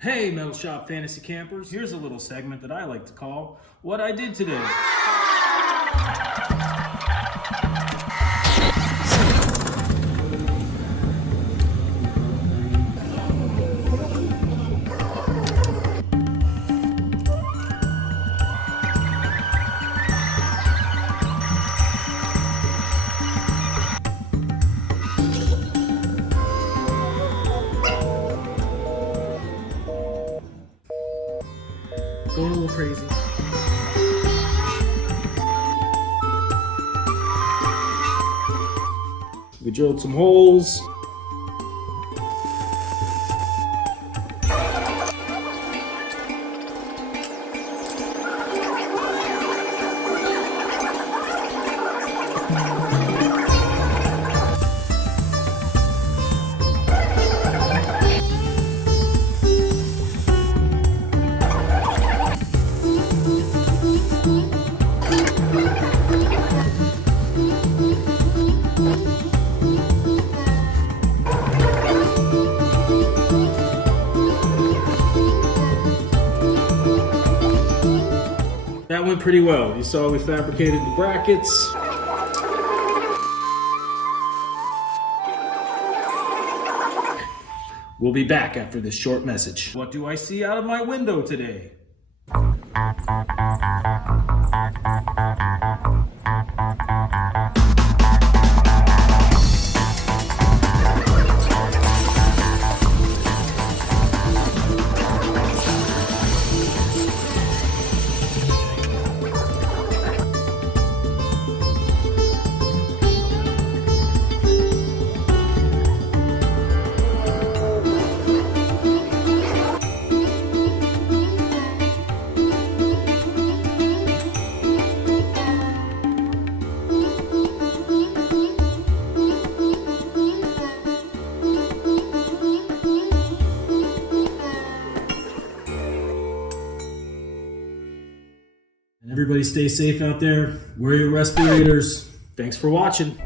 Hey, Metal Shop Fantasy Campers. Here's a little segment that I like to call What I Did Today. Going a little crazy. We drilled some holes. That went pretty well. You saw we fabricated the brackets. We'll be back after this short message. What do I see out of my window today? And everybody stay safe out there. Wear your respirators. Thanks for watching.